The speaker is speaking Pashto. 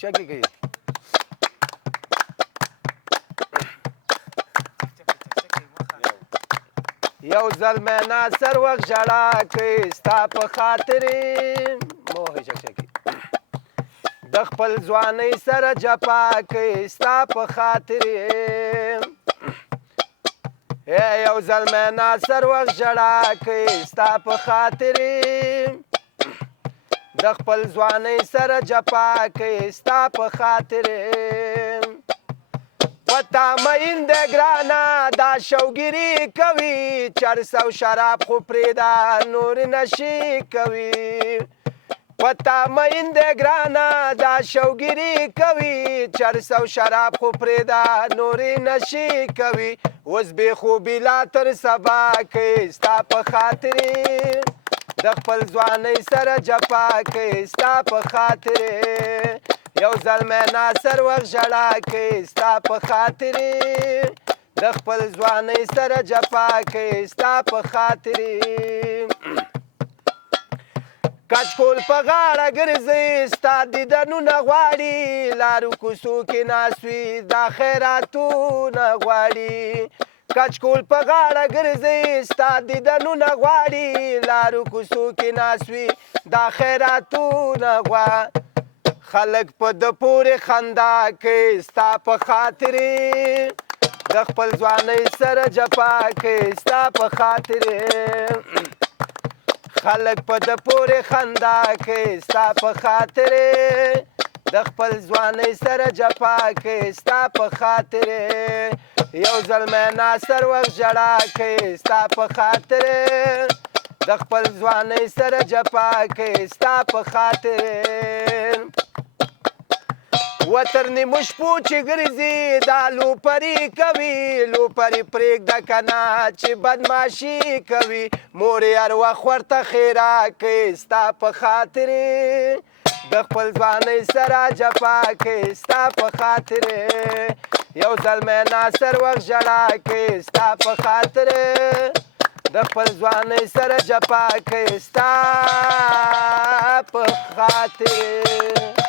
چکچکې کوي یو ځل مې ناصر وخت ژړا کوي ستا په خاطرې موهې چکچکې د خپل ځوانۍ سره جفا کوي ستا په خاطرې یو ځل مې ناصر وخت ژړا کوي ستا په خاطرې د خپل ځوانۍ سره جفا کوي ستا په خاطرې پتا مین د ګرانه دا شوګیري کوي چرس او شراب خو پرېږده نور نشي کوي پتا مین د ګرانه دا شوګیري کوي چرس او شراب خو پرېږده نور نشي کوي اوس بې خوبي لا تر سبا کوي ستا په خاطرې د خپل ځوانۍ سره جفا کوي ستا په خاطرې یو ځل مې ناصر وخت ژړا کوي ستا په خاطرې د خپل ځوانۍ سره جفا کوي ستا په خاطرې کچکول په غاړه ګرځي ستا دیدنونه غواړي لارو کوڅو کې ناست وي دا خیراتونه غواړي کچکول په غاړه ګرځي ستا دیدنونه غواړي لارو کوڅو کې ناست وي دا خیراتونه غواړي خلک په د پورې خندا کوي ستا په خاطرې د خپل ځوانۍ سره جفا کوي ستا په خاطرې خلک په د پورې خندا کوي ستا په خاطرې د خپل ځوانۍ سره جفا کوي ستا په خاطرې یو ځل مې ناصر وخت ژړا کوي ستا په خاطرې د خپل ځوانۍ سره جفا کوي ستا په خاطرې وتر نیمو شپو چې ګرځي دا لوپري کوي لوپري پرېږده که نه چې بدماشي کوي مور یې هر وخت ورته ښېرا کوي ستا په خاطرې د خپل ځوانۍ سره جفا کوي ستا په خاطرې یو ځل مې ناصر وخت ژړا کوي ستا په خاطرې د خپل ځوانۍ سره جفا کوي ستا په خاطرې